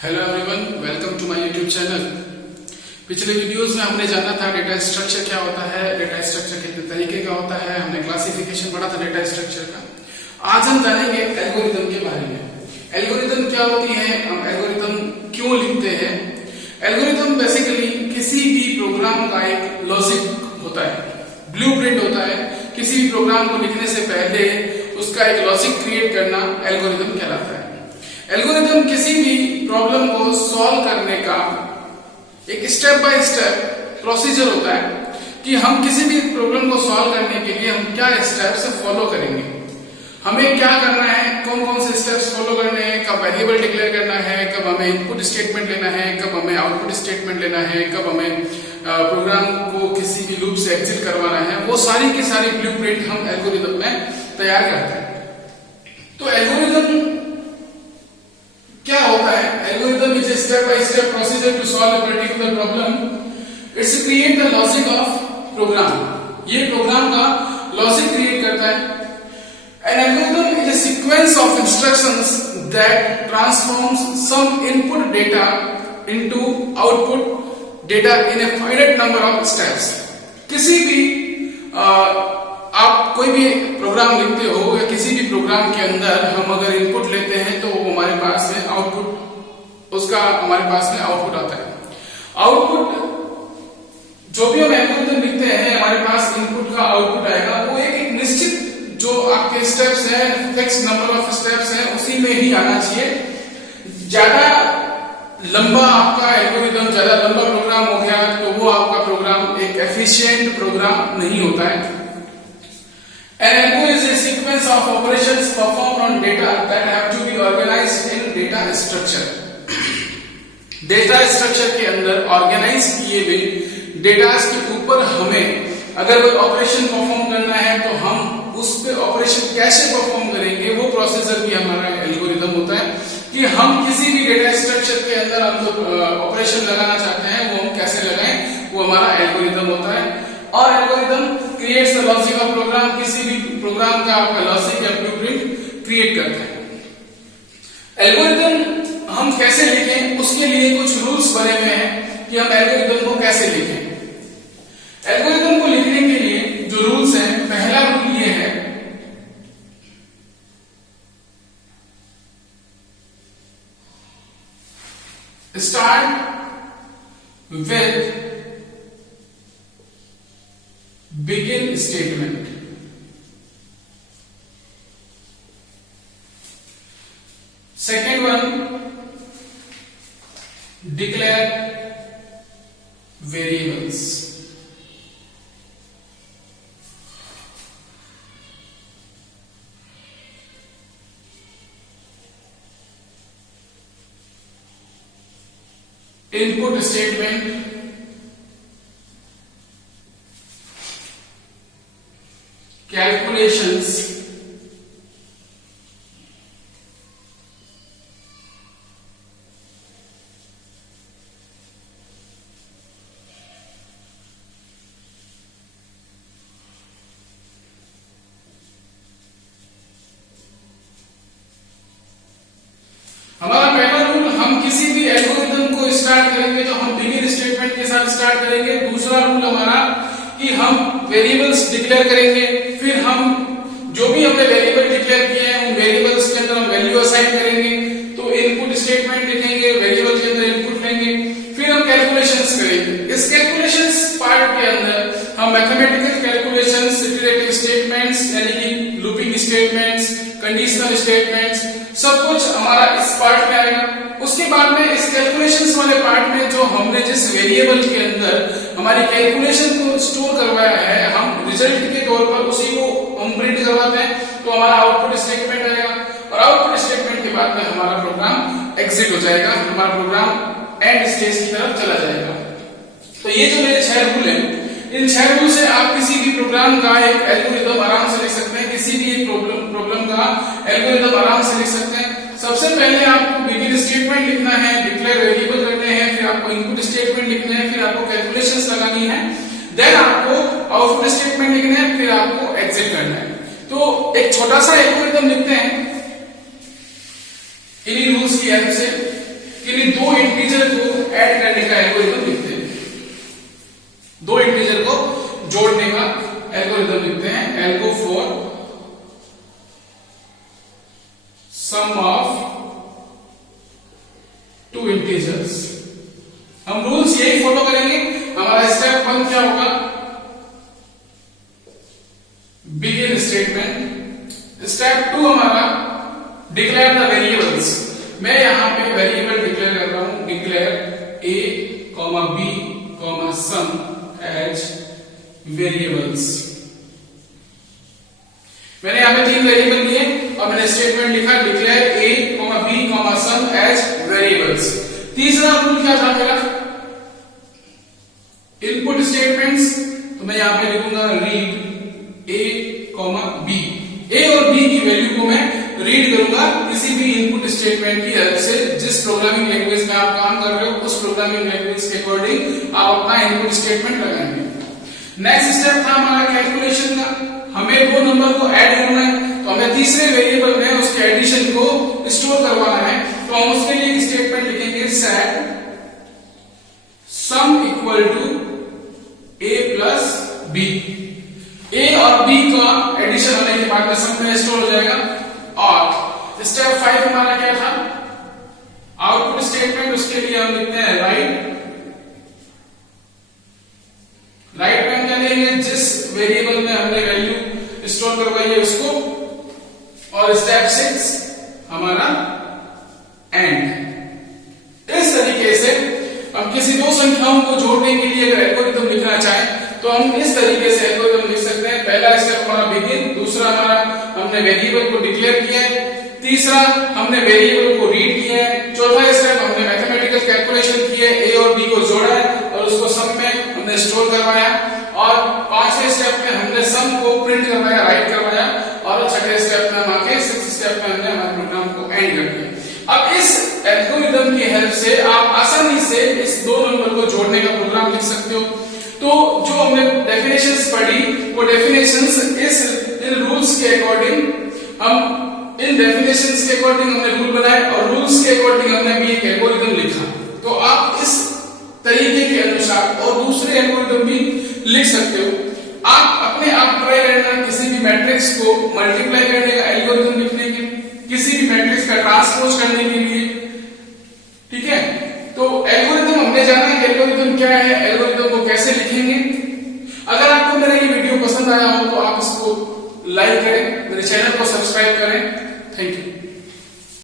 Hello everyone, welcome to my YouTube channel. पिछले videos में हमने जाना था डेटा स्ट्रक्चर क्या होता है, डेटा स्ट्रक्चर कितने तरीके का होता है, हमने क्लासिफिकेशन पढ़ा था डेटा स्ट्रक्चर का। आज हम जानेंगे एल्गोरिथम के बारे में। एल्गोरिथम क्या होती है, हम एल्गोरिथम क्यों लिखते हैं। एल्गोरिथम बेसिकली किसी भी प्रोग्राम का एक लॉजिक होता है, ब्लूप्रिंट होता है। किसी भी प्रोग्राम को लिखने से पहले उसका एक लॉजिक क्रिएट करना एल्गोरिथम कहलाता है। एल्गोरिथम किसी भी प्रॉब्लम को सॉल्व करने का एक स्टेप बाय स्टेप प्रोसीजर होता है कि हम किसी भी प्रॉब्लम को सॉल्व करने के लिए हम क्या स्टेप्स फॉलो करेंगे, हमें क्या करना है, कौन कौन से स्टेप्स फॉलो करने हैं, कब वेरिएबल डिक्लेयर करना है, कब हमें इनपुट स्टेटमेंट लेना है, कब हमें आउटपुट स्टेटमेंट लेना है, कब हमें प्रोग्राम को किसी भी लूप से एग्जिट करवाना है। वो सारी की सारी ब्लूप्रिंट हम एल्गोरिथम में तैयार करते हैं। तो एल्गोरिथम क्या होता है? Algorithm is a step by step procedure to solve a particular problem. It's create the logic of program. ये प्रोग्राम का लॉजिक क्रिएट करता है। An algorithm is a sequence of instructions that transforms some input data into output data in a finite number of steps. किसी भी आप कोई भी programme लिखते हो या किसी भी प्रोग्राम के अंदर हम अगर इनपुट लेते हैं तो हमारे पास में आउटपुट, उसका हमारे पास में आउटपुट आता है। आउटपुट जो भी हम एल्गोरिथम लिखते हैं, हमारे पास इनपुट का आउटपुट आएगा। वो एक निश्चित जो आपके स्टेप्स हैं, फिक्स नंबर ऑफ स्टेप्स हैं, उसी में ही आना चाहिए। ज्यादा लंबा आपका एल्गोरिथम, ज्यादा लंबा प्रोग्राम हो गया तो वो आपका प्रोग्राम एक एफिशिएंट प्रोग्राम नहीं होता है। An algo is a sequence of operations performed on data that have to be organized in data structure. Data structure के अंदर ऑर्गेनाइज किए हुए डेटा के ऊपर हमें अगर कोई ऑपरेशन परफॉर्म करना है तो हम उस पे ऑपरेशन कैसे परफॉर्म करेंगे, वो प्रोसीजर भी हमारा एल्गोरिथम होता है कि हम किसी भी डेटा स्ट्रक्चर के अंदर हम जो ऑपरेशन लगाना चाहते हैं वो हम कैसे लगाएं, वो हमारा एल्गोरिथम होता है। और algorithm creates the logic of program. किसी भी प्रोग्राम का आपका लॉजिक या ब्लूप्रिंट क्रिएट करता है। एल्गोरिथम हम कैसे लिखें, उसके लिए कुछ रूल्स बने हुए हैं कि हम एल्गोरिथम को कैसे लिखें। एल्गोरिथम को लिखने के लिए जो रूल्स हैं, पहला रूल ये है start with begin statement। second one, declare variables। input statement, calculations, हमारा पहला रूल, हम किसी भी एल्गोरिथम को स्टार्ट करेंगे तो हम बिगिन स्टेटमेंट के साथ स्टार्ट करेंगे। दूसरा रूल हमारा कि हम वेरिएबल्स डिक्लेयर करेंगे। फिर हम जो भी हमने वेरिएबल डिक्लेयर किए हैं उन वेरिएबल्स के अंदर हम वैल्यू असाइन करेंगे। तो इनपुट स्टेटमेंट लिखेंगे, वेरिएबल के अंदर इनपुट लेंगे, फिर हम कैलकुलेशंस करेंगे। इस कैलकुलेशंस पार्ट के अंदर हम मैथमेटिकल कैलकुलेशंस, इटरेटिव स्टेटमेंट्स यानी कि लूपिंग स्टेटमेंट्स, कंडीशनल स्टेटमेंट्स, सब कुछ हमारा इस पार्ट में आएगा। उसके बाद में इस कैलकुलेशंस वाले पार्ट में जो हमने जिस वेरिएबल के अंदर हमारी कैलकुलेशन को स्टोर करवाया है, हम रिजल्ट के तौर पर उसी को हम प्रिंट करवाते हैं। तो हमारा आउटपुट स्टेटमेंट आएगा और आउटपुट स्टेटमेंट के बाद में हमारा प्रोग्राम एग्जिट हो जाएगा, हमारा प्रोग्राम एंड स्टेज की तरफ चला जाएगा। तो ये जो मेरे 6 रूल हैं, इन 6 रूल से आप किसी भी प्रोग्राम का एक एल्गोरिथम आराम से लिख सकते हैं, किसी भी एक प्रॉब्लम का एल्गोरिथम आराम से लिख सकते हैं। सबसे पहले आपको बिगिन स्टेटमेंट लिखना है, डिक्लेयर वेरिएबल करने हैं, फिर आपको इनपुट स्टेटमेंट लिखने हैं, फिर आपको कैलकुलेशंस लगानी है, देन आपको आउटपुट स्टेटमेंट लिखने हैं, फिर आपको एग्जिट करना है। तो एक छोटा सा एल्गोरिथम लिखते हैं इन्हीं रूल्स की हेल्प से। इन्हीं दो इंटीजर को ऐड करने का एल्गोरिथम लिखते हैं, दो इंटीजर को जोड़ने का एल्गोरिथम लिखते हैं, algo for sum of two integers. हम रूल्स यही फॉलो करेंगे। हमारा स्टेप 1 क्या होगा, बिगिन स्टेटमेंट। स्टेप 2 हमारा डिक्लेयर द वेरिएबल्स। मैं यहां पे वेरिएबल डिक्लेयर कर रहा हूं, declare a, b, sum as variables. मैंने यहां पे 3 वेरिएबल लिए और मैंने स्टेटमेंट लिखा declare a, b, sum as variables. तीसरा रूल क्या था मेरा, इनपुट स्टेटमेंट्स। तो मैं यहां पे लिखूंगा रीड a, b। a और b की वैल्यू को मैं रीड करूंगा किसी भी इनपुट स्टेटमेंट की हेल्प से। जिस प्रोग्रामिंग लैंग्वेज में आप काम कर रहे हो उस प्रोग्रामिंग लैंग्वेज के अकॉर्डिंग आप अपना इनपुट स्टेटमेंट लगाएंगे। नेक्स्ट स्टेप था हमारा कैलकुलेशन का। हमें दो नंबर को ऐड करना है, तो हमें तीसरे वेरिएबल में उसके एडिशन को स्टोर करवाना है। तो हम उसके लिए एक स्टेटमेंट लिखेंगे, set sum equal to a plus b। a और b का एडिशन होने के बाद में सम में स्टोर हो जाएगा। और स्टेप 5 हमारा क्या था, आउटपुट स्टेटमेंट। उसके लिए हम लिखते हैं राइट में हम क्या लेंगे, जिस वेरिएबल में हमने वैल्यू स्टोर करवाई है उसको। और स्टेप 6 हमारा एंड। इस तरीके से हम किसी दो संख्याओं को जोड़ने के लिए अगर एल्गोरिथम लिखना चाहें तो हम इस तरीके से एल्गोरिथम लिख सकते हैं। पहला स्टेप हमारा बिगिन, दूसरा हमारा हमने वेरिएबल को डिक्लेयर किया है, तीसरा हमने वेरिएबल को रीड किया है, चौथा स्टेप हमने मैथमेटिकल कैलकुलेशन किया है, a और b को जोड़ा है और उसको सम में हमने स्टोर करवाया, और पांचवें स्टेप में हमने सम को प्रिंट करवाया, राइट करवाया, और छठे स्टेप में हम आके सिक्स्थ स्टेप में हमने हमारे प्रोग्राम को एंड कर दिया। अब इस एल्गोरिथम की हेल्प से आप आसानी से इस दो नंबर को जोड़ने का प्रोग्राम लिख सकते हो। तो जो हमने डेफिनेशंस पढ़ी वो डेफिनेशंस इन रूल्स के अकॉर्डिंग हम इन डेफिनेशंस के अकॉर्डिंग हमने रूल बनाए और रूल्स के अकॉर्डिंग हमने भी एक एल्गोरिथम लिखा। तो आप इस तरीके के अनुसार और दूसरे एल्गोरिथम भी लिख सकते हो। आप अपने आप ट्राई करना किसी भी मैट्रिक्स को मल्टीप्लाई करने का एल्गोरिथम लिखने के, किसी भी मैट्रिक्स का ट्रांसपोज करने के लिए, ठीक है। तो एल्गोरिथम हमने जाना है एल्गोरिथम क्या है, एल्गोरिथम को कैसे लिखेंगे। अगर आपको मेरा ये वीडियो पसंद आया हो तो आप इसको लाइक करें, मेरे चैनल को सब्सक्राइब करें। Thank you.